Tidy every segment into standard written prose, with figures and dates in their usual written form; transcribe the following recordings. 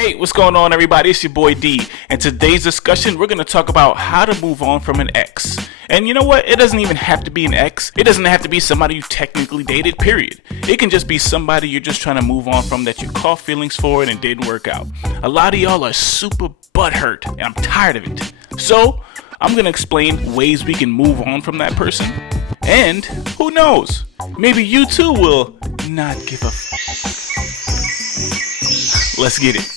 Hey, what's going on, everybody? It's your boy D, and today's discussion, we're going to talk about how to move on from an ex. And you know what? It doesn't even have to be an ex. It doesn't have to be somebody you technically dated, period. It can just be somebody you're just trying to move on from that you caught feelings for and it didn't work out. A lot of y'all are super butthurt, and I'm tired of it. So, I'm going to explain ways we can move on from that person. And, who knows? Maybe you too will not give a f***. Let's get it.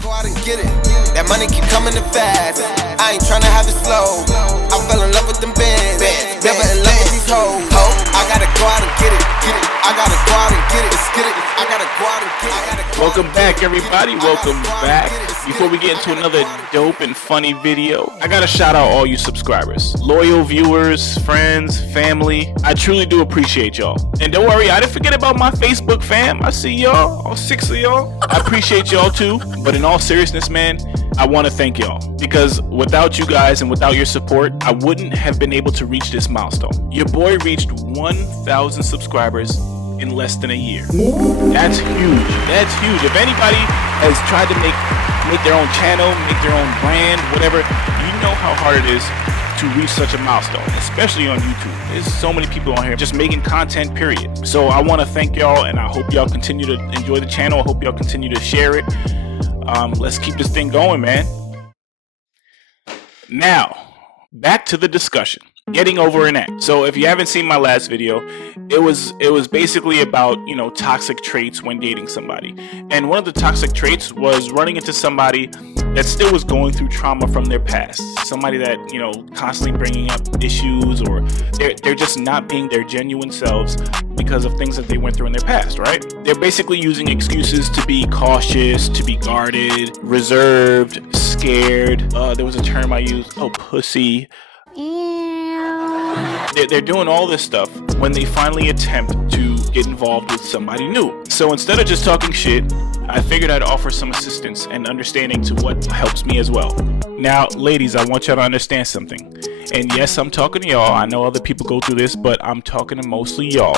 Go out and get it. That money keep coming in fast. I ain't tryna have it slow. I fell in love with them bands. Never in love with these hoes. I gotta go out and get it. I gotta go out and get it. Get it. I gotta go out and get it. Welcome back, everybody. Welcome back. Before we get into another dope and funny video, I gotta shout out all you subscribers, loyal viewers, friends, family. I truly do appreciate y'all. And don't worry, I didn't forget about my Facebook fam. I see y'all, all 6 of y'all. I appreciate y'all too. But in all seriousness, man, I want to thank y'all, because without you guys and without your support, I wouldn't have been able to reach this milestone. Your boy reached 1,000 subscribers in less than a year. That's huge. That's huge. If anybody has tried to make their own channel, make their own brand, whatever, you know how hard it is to reach such a milestone, especially on YouTube. There's so many people on here just making content, period. So I want to thank y'all, and I hope y'all continue to enjoy the channel. I hope y'all continue to share it. Let's keep this thing going, man. Now, back to the discussion. Getting over an ex. So if you haven't seen my last video, it was basically about, toxic traits when dating somebody. And one of the toxic traits was running into somebody that still was going through trauma from their past. Somebody that, constantly bringing up issues, or they're just not being their genuine selves because of things that they went through in their past, right? They're basically using excuses to be cautious, to be guarded, reserved, scared. There was a term I used, pussy. They're doing all this stuff when they finally attempt to get involved with somebody new. So instead of just talking shit, I figured I'd offer some assistance and understanding to what helps me as well. Now, ladies, I want y'all to understand something. And yes, I'm talking to y'all. I know other people go through this, but I'm talking to mostly y'all,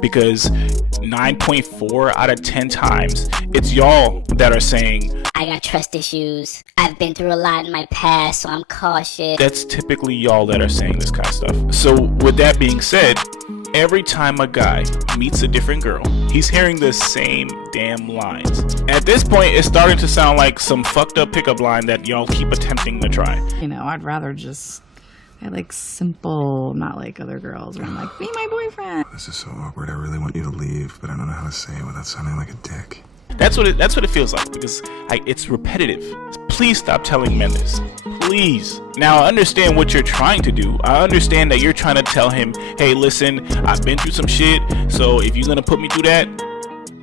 because 9.4 out of 10 times, it's y'all that are saying, I got trust issues. I've been through a lot in my past, so I'm cautious. That's typically y'all that are saying this kind of stuff. So with that being said, every time a guy meets a different girl, he's hearing the same damn lines. At this point, it's starting to sound like some fucked up pickup line that y'all keep attempting to try. I'd rather just... I like simple, not like other girls, where I'm like, be my boyfriend. This is so awkward. I really want you to leave, but I don't know how to say it without sounding like a dick. That's what it feels like, because it's repetitive. Please stop telling men this. Please. Now, I understand what you're trying to do. I understand that you're trying to tell him, hey, listen, I've been through some shit, so if you're gonna put me through that,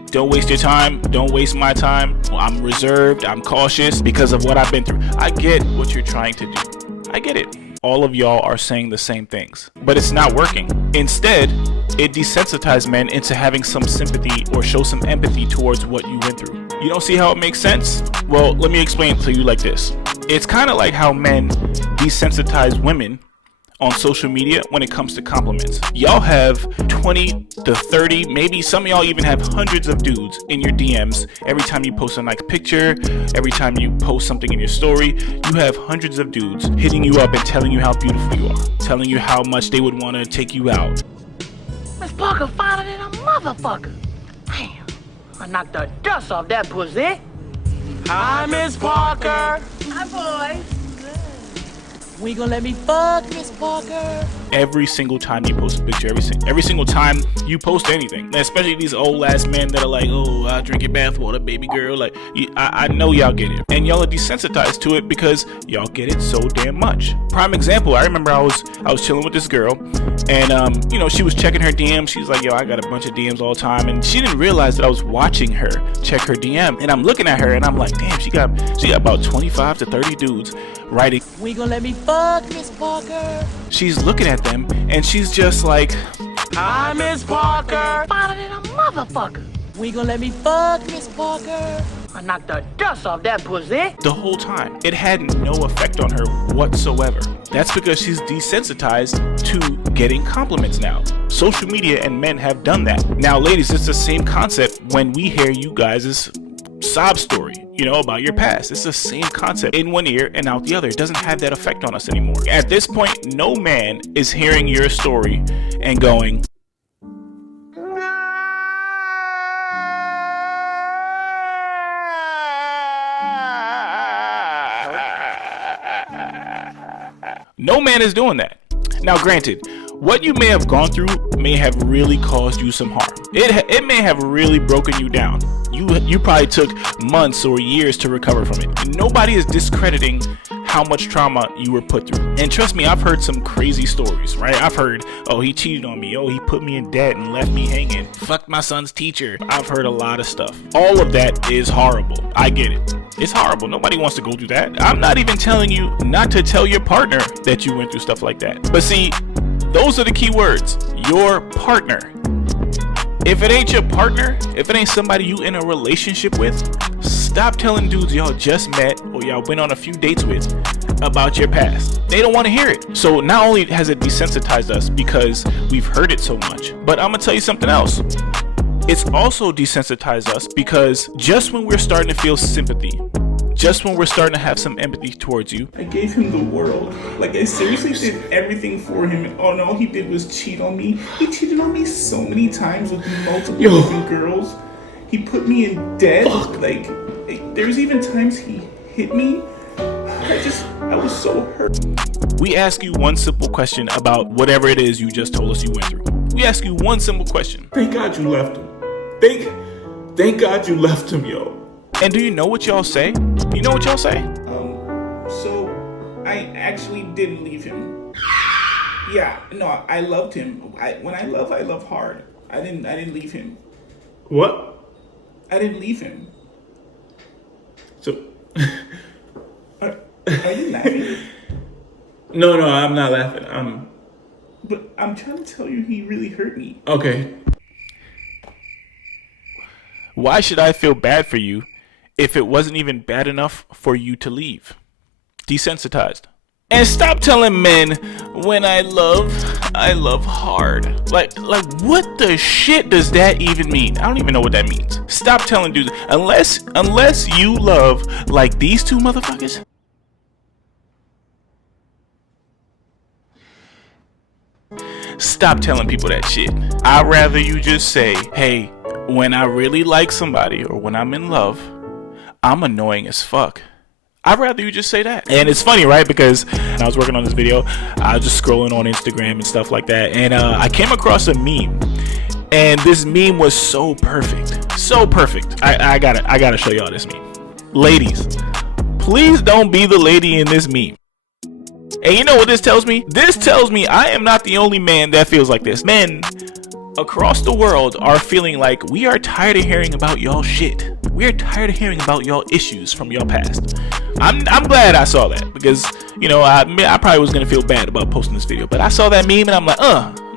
don't waste your time. Don't waste my time. I'm reserved. I'm cautious because of what I've been through. I get what you're trying to do. I get it. All of y'all are saying the same things, but it's not working. Instead, it desensitizes men into having some sympathy or show some empathy towards what you went through. You don't see how it makes sense? Well, let me explain it to you like this. It's kind of like how men desensitize women on social media when it comes to compliments. Y'all have 20 to 30, maybe some of y'all even have hundreds of dudes in your DMs. Every time you post a nice picture, every time you post something in your story, you have hundreds of dudes hitting you up and telling you how beautiful you are, telling you how much they would want to take you out. Miss Parker finer than a motherfucker. Damn, I knocked the dust off that pussy. Hi, Miss Parker. Hi, boys. We gonna let me fuck, Miss Parker? Every single time you post a picture, every single time you post anything, and especially these old ass men that are like, oh, I'll drink your bathwater, baby girl. Like, I know y'all get it, and y'all are desensitized to it because y'all get it so damn much. Prime example, I remember I was chilling with this girl, and she was checking her DMs. She's like, yo, I got a bunch of DMs all the time, and she didn't realize that I was watching her check her DM, and I'm looking at her, and I'm like, damn, she got about 25 to 30 dudes writing, we gonna let me fuck, Miss Parker? She's looking at them, and she's just like, hi, Miss Parker. Finer than a motherfucker. We gonna let me fuck, Miss Parker? I knocked the dust off that pussy. The whole time. It had no effect on her whatsoever. That's because she's desensitized to getting compliments now. Social media and men have done that. Now, ladies, it's the same concept when we hear you guys' sob story, you know, about your past. It's the same concept, in one ear and out the other. It doesn't have that effect on us anymore. At this point, no man is hearing your story and going, no man is doing that. Now, granted, what you may have gone through may have really caused you some harm. It may have really broken you down. You probably took months or years to recover from it. Nobody is discrediting how much trauma you were put through. And trust me, I've heard some crazy stories, right? I've heard, oh, he cheated on me. Oh, he put me in debt and left me hanging. Fucked my son's teacher. I've heard a lot of stuff. All of that is horrible. I get it. It's horrible. Nobody wants to go through that. I'm not even telling you not to tell your partner that you went through stuff like that. But see, those are the key words. Your partner. If it ain't your partner, if it ain't somebody you in a relationship with, stop telling dudes y'all just met or y'all went on a few dates with about your past. They don't want to hear it. So not only has it desensitized us because we've heard it so much, but I'm gonna tell you something else. It's also desensitized us because just when we're starting to feel sympathy, just when we're starting to have some empathy towards you, I gave him the world. Like, I seriously did everything for him, and all he did was cheat on me. He cheated on me so many times with multiple different girls. He put me in debt. Like, there's even times he hit me. I was so hurt. We ask you one simple question about whatever it is you just told us you went through. We ask you one simple question. Thank God you left him. Thank God you left him, yo. And do you know what y'all say? You know what y'all say? So I actually didn't leave him. Yeah, no, I loved him. When I love hard. I didn't leave him. What? I didn't leave him. So Are you laughing? No, I'm not laughing. But I'm trying to tell you, he really hurt me. Okay. Why should I feel bad for you if it wasn't even bad enough for you to leave? Desensitized. And stop telling men, when I love hard. Like what the shit does that even mean? I don't even know what that means. Stop telling dudes, unless you love like these two motherfuckers. Stop telling people that shit. I'd rather you just say, hey, when I really like somebody or when I'm in love, I'm annoying as fuck. I'd rather you just say that. And it's funny, right? Because when I was working on this video, I was just scrolling on Instagram and stuff like that. And I came across a meme. And this meme was so perfect. So perfect. I gotta show y'all this meme. Ladies, please don't be the lady in this meme. And you know what this tells me? This tells me I am not the only man that feels like this. Men across the world are feeling like we are tired of hearing about y'all shit. We are tired of hearing about y'all issues from your past. I'm glad I saw that because, you know, I probably was gonna feel bad about posting this video, but I saw that meme and I'm like,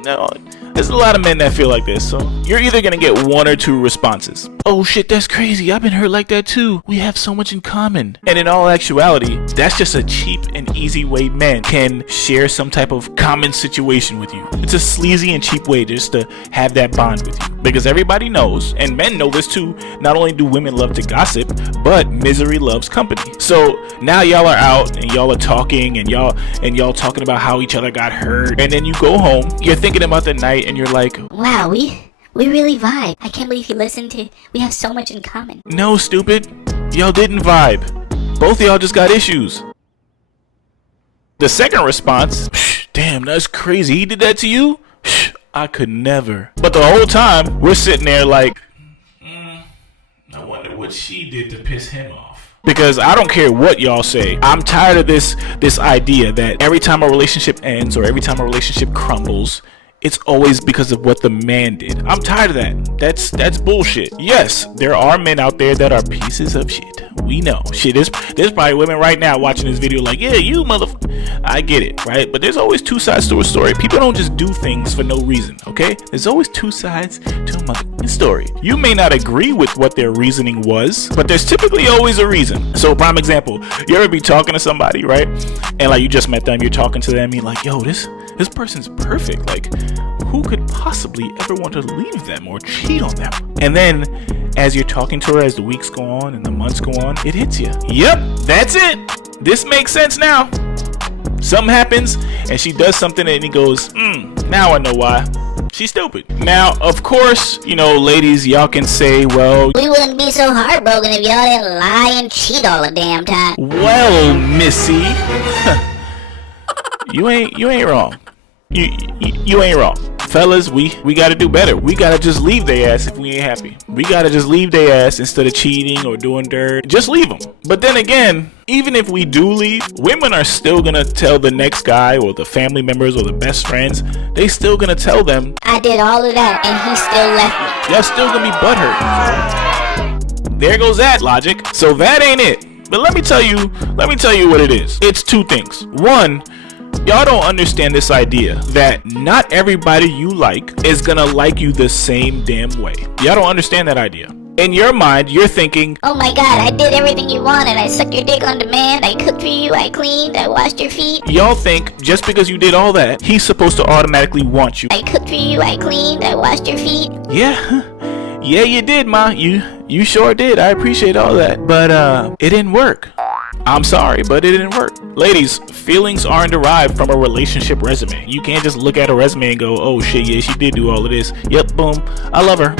no. There's a lot of men that feel like this, so you're either gonna get one or two responses. Oh shit, that's crazy. I've been hurt like that too. We have so much in common. And in all actuality, that's just a cheap and easy way men can share some type of common situation with you. It's a sleazy and cheap way just to have that bond with you. Because everybody knows, and men know this too, not only do women love to gossip, but misery loves company. So now y'all are out and y'all are talking and y'all talking about how each other got hurt. And then you go home, you're thinking about the night and you're like, wow, we really vibe. I can't believe you listened to. We have so much in common. no, stupid. Y'all didn't vibe. Both of y'all just got issues. The second response, damn, that's crazy. He did that to you? I could never. But the whole time, we're sitting there like, I wonder what she did to piss him off. Because I don't care what y'all say. I'm tired of this idea that every time a relationship ends or every time a relationship crumbles, it's always because of what the man did. I'm tired of that. That's bullshit. Yes, there are men out there that are pieces of shit. We know. Shit, there's probably women right now watching this video like, yeah, you motherfucker. I get it, right? But there's always two sides to a story. People don't just do things for no reason, okay? There's always two sides to a motherfucking story. You may not agree with what their reasoning was, but there's typically always a reason. So, prime example, you ever be talking to somebody, right? And like you just met them, you're talking to them, you're like, yo, this person's perfect. Like, who could possibly ever want to leave them or cheat on them? And then as you're talking to her, as the weeks go on and the months go on, it hits you. Yep, that's it. This makes sense now. Something happens and she does something and he goes, now I know why. She's stupid. Now, of course, you know, ladies, y'all can say, well, we wouldn't be so heartbroken if y'all didn't lie and cheat all the damn time. well, Missy, you ain't wrong. You ain't wrong. Fellas, we gotta do better. We gotta just leave their ass if we ain't happy. We gotta just leave their ass instead of cheating or doing dirt. Just leave them. But then again, even if we do leave, women are still gonna tell the next guy or the family members or the best friends, they still gonna tell them, I did all of that and he still left me. y'all still gonna be butthurt. There goes that logic. So that ain't it. But let me tell you what it is. It's two things. One, y'all don't understand this idea that not everybody you like is gonna like you the same damn way. Y'all don't understand that idea. In your mind, you're thinking, Oh my god, I did everything you wanted. I sucked your dick on demand. I cooked for you. I cleaned. I washed your feet. y'all think just because you did all that, he's supposed to automatically want you. I cooked for you. I cleaned. I washed your feet. Yeah, you did, ma. You sure did. I appreciate all that. But it didn't work. I'm sorry, but it didn't work. Ladies, feelings aren't derived from a relationship resume. You can't just look at a resume and go, oh shit, yeah, she did do all of this. Yep, boom, I love her.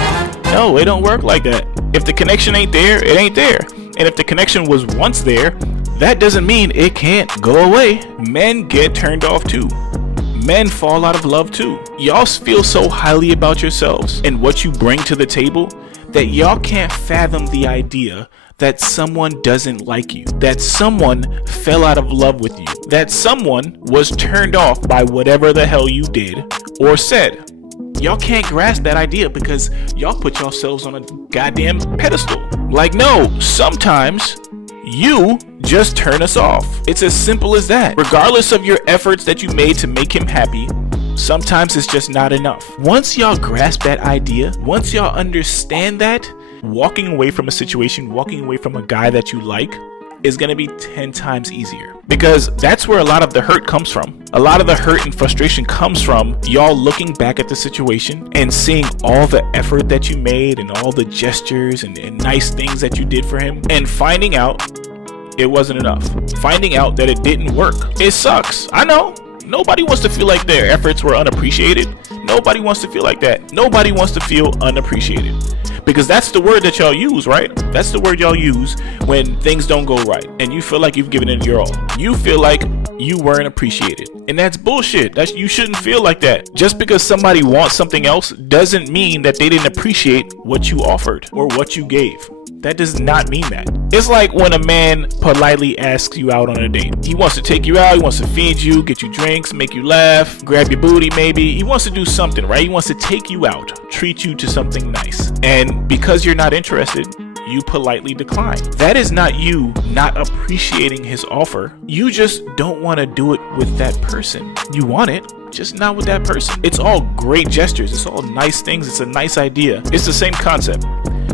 No, it don't work like that. If the connection ain't there, it ain't there. And if the connection was once there, that doesn't mean it can't go away. Men get turned off too. Men fall out of love too. Y'all feel so highly about yourselves and what you bring to the table that y'all can't fathom the idea that someone doesn't like you, that someone fell out of love with you, that someone was turned off by whatever the hell you did or said. Y'all can't grasp that idea because y'all put yourselves on a goddamn pedestal. Like, no, sometimes you just turn us off. It's as simple as that. Regardless of your efforts that you made to make him happy, sometimes it's just not enough. Once y'all grasp that idea, once y'all understand that, walking away from a situation, walking away from a guy that you like is going to be 10 times easier, because that's where a lot of the hurt comes from. A lot of the hurt and frustration comes from y'all looking back at the situation and seeing all the effort that you made and all the gestures and nice things that you did for him and finding out it wasn't enough. Finding out that it didn't work. It sucks. I know. Nobody wants to feel like their efforts were unappreciated. Nobody wants to feel like that. Nobody wants to feel unappreciated. Because that's the word that y'all use, right? That's the word y'all use when things don't go right and you feel like you've given it your all. You feel like you weren't appreciated. And that's bullshit. You shouldn't feel like that. Just because somebody wants something else doesn't mean that they didn't appreciate what you offered or what you gave. That does not mean that. It's like when a man politely asks you out on a date. He wants to take you out, he wants to feed you, get you drinks, make you laugh, grab your booty maybe. He wants to do something, right? He wants to take you out, treat you to something nice. And because you're not interested, you politely decline. That is not you not appreciating his offer. You just don't want to do it with that person. You want it, just not with that person. It's all great gestures. It's all nice things. It's a nice idea. It's the same concept.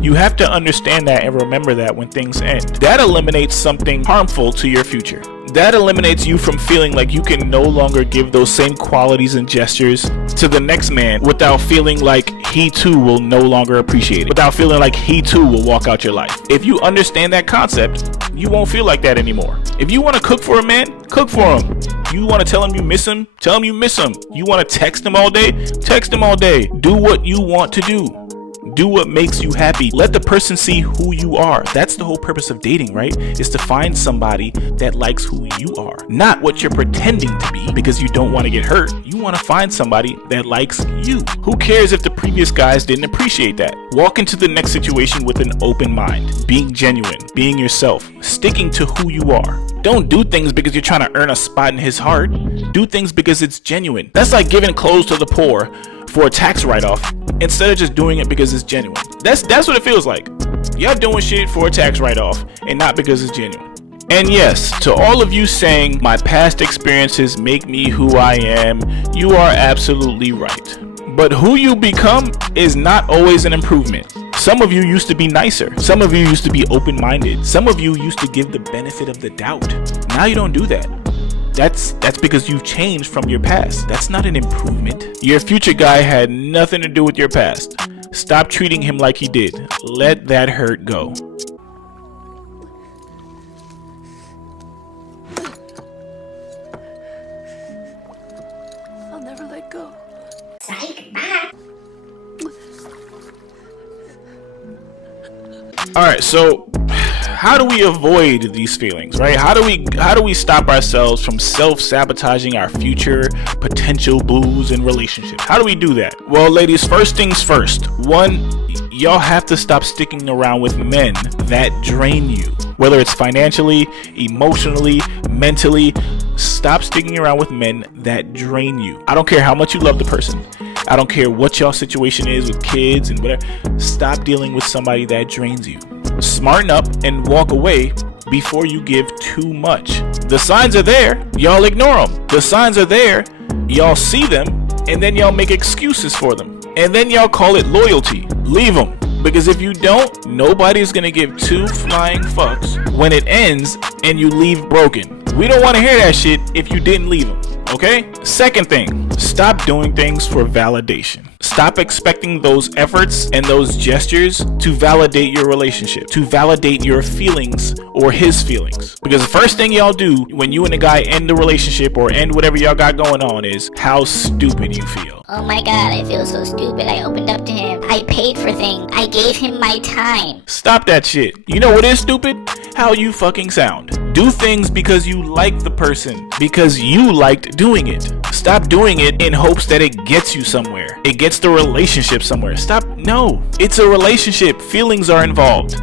You have to understand that and remember that when things end. That eliminates something harmful to your future. That eliminates you from feeling like you can no longer give those same qualities and gestures to the next man without feeling like he too will no longer appreciate it, without feeling like he too will walk out your life. If you understand that concept, you won't feel like that anymore. If you want to cook for a man, cook for him. You want to tell him you miss him, tell him you miss him. You want to text him all day, text him all day. Do what you want to do. Do what makes you happy. Let the person see who you are. That's the whole purpose of dating, right? Is to find somebody that likes who you are, not what you're pretending to be because you don't want to get hurt. You want to find somebody that likes you. Who cares if the previous guys didn't appreciate that? Walk into the next situation with an open mind, being genuine, being yourself, sticking to who you are. Don't do things because you're trying to earn a spot in his heart. Do things because it's genuine. That's like giving clothes to the poor for a tax write-off instead of just doing it because it's genuine. That's what it feels like. Y'all doing shit for a tax write-off and not because it's genuine. And yes, to all of you saying my past experiences make me who I am, you are absolutely right. But who you become is not always an improvement. Some of you used to be nicer. Some of you used to be open-minded. Some of you used to give the benefit of the doubt. Now you don't do that. That's because you've changed from your past. That's not an improvement. Your future guy had nothing to do with your past. Stop treating him like he did. Let that hurt go. I'll never let go. All right, so how do we avoid these feelings, right? How do we stop ourselves from self-sabotaging our future potential booze in relationships? How do we do that? Well, ladies, first things first. One, y'all have to stop sticking around with men that drain you. Whether it's financially, emotionally, mentally, stop sticking around with men that drain you. I don't care how much you love the person. I don't care what y'all situation is with kids and whatever. Stop dealing with somebody that drains you. Smarten up and walk away before you give too much. The signs are there, y'all ignore them. The signs are there, y'all see them, and then y'all make excuses for them. And then y'all call it loyalty. Leave them. Because if you don't, nobody's gonna give two flying fucks when it ends and you leave broken. We don't want to hear that shit if you didn't leave them, okay? Second thing, stop doing things for validation. Stop expecting those efforts and those gestures to validate your relationship, to validate your feelings or his feelings. Because the first thing y'all do when you and a guy end the relationship or end whatever y'all got going on is how stupid you feel. Oh my god, I feel so stupid. I opened up to him. I paid for things. I gave him my time. Stop that shit. You know what is stupid? How you fucking sound. Do things because you like the person, because you liked doing it. Stop doing it in hopes that it gets you somewhere. It gets the relationship somewhere. Stop. No, it's a relationship. Feelings are involved.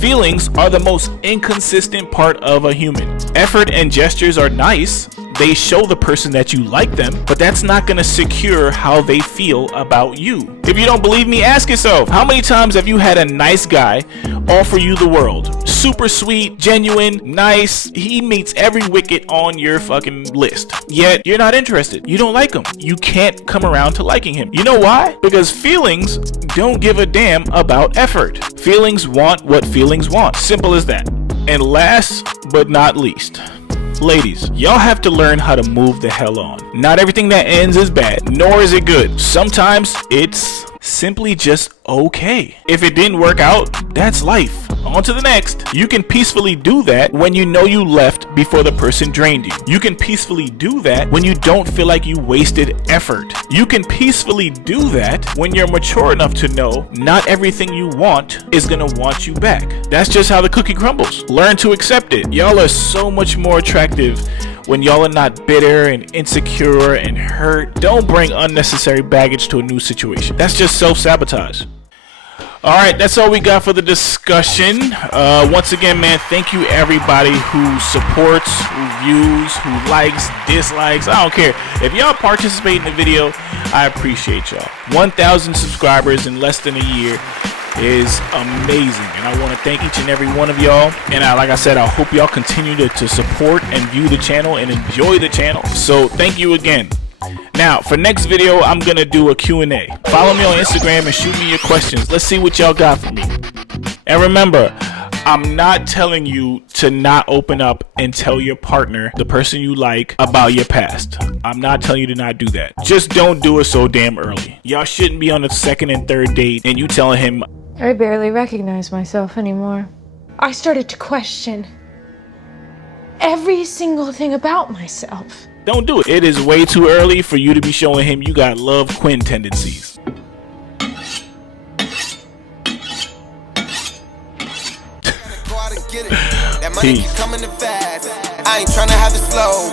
Feelings are the most inconsistent part of a human. Effort and gestures are nice. They show the person that you like them, but that's not gonna secure how they feel about you. If you don't believe me, ask yourself, how many times have you had a nice guy offer you the world? Super sweet, genuine, nice. He meets every wicket on your fucking list. Yet, you're not interested. You don't like him. You can't come around to liking him. You know why? Because feelings don't give a damn about effort. Feelings want what feelings want. Simple as that. And last but not least, ladies, y'all have to learn how to move the hell on. Not everything that ends is bad, nor is it good. Sometimes it's simply just okay. If it didn't work out, that's life. On to the next. You can peacefully do that when you know you left before the person drained you. You can peacefully do that when you don't feel like you wasted effort. You can peacefully do that when you're mature enough to know not everything you want is gonna want you back. That's just how the cookie crumbles. Learn to accept it. Y'all are so much more attractive when y'all are not bitter and insecure and hurt. Don't bring unnecessary baggage to a new situation. That's just self-sabotage. All right, that's all we got for the discussion. Once again, man, thank you everybody who supports, who views, who likes, dislikes. I don't care. If y'all participate in the video, I appreciate y'all. 1,000 subscribers in less than a year is amazing, and I want to thank each and every one of y'all. And like I said, I hope y'all continue to support and view the channel and enjoy the channel. So thank you again. Now for next video, I'm gonna do a Q&A. Follow me on Instagram and shoot me your questions. Let's see what y'all got for me. And remember, I'm not telling you to not open up and tell your partner, the person you like, about your past. I'm not telling you to not do that. Just don't do it so damn early. Y'all shouldn't be on the second and third date and you telling him, I barely recognize myself anymore. I started to question every single thing about myself. don't do it. It is way too early for you to be showing him you got love Quinn tendencies. That money keep coming in fast. I ain't tryna have it slow.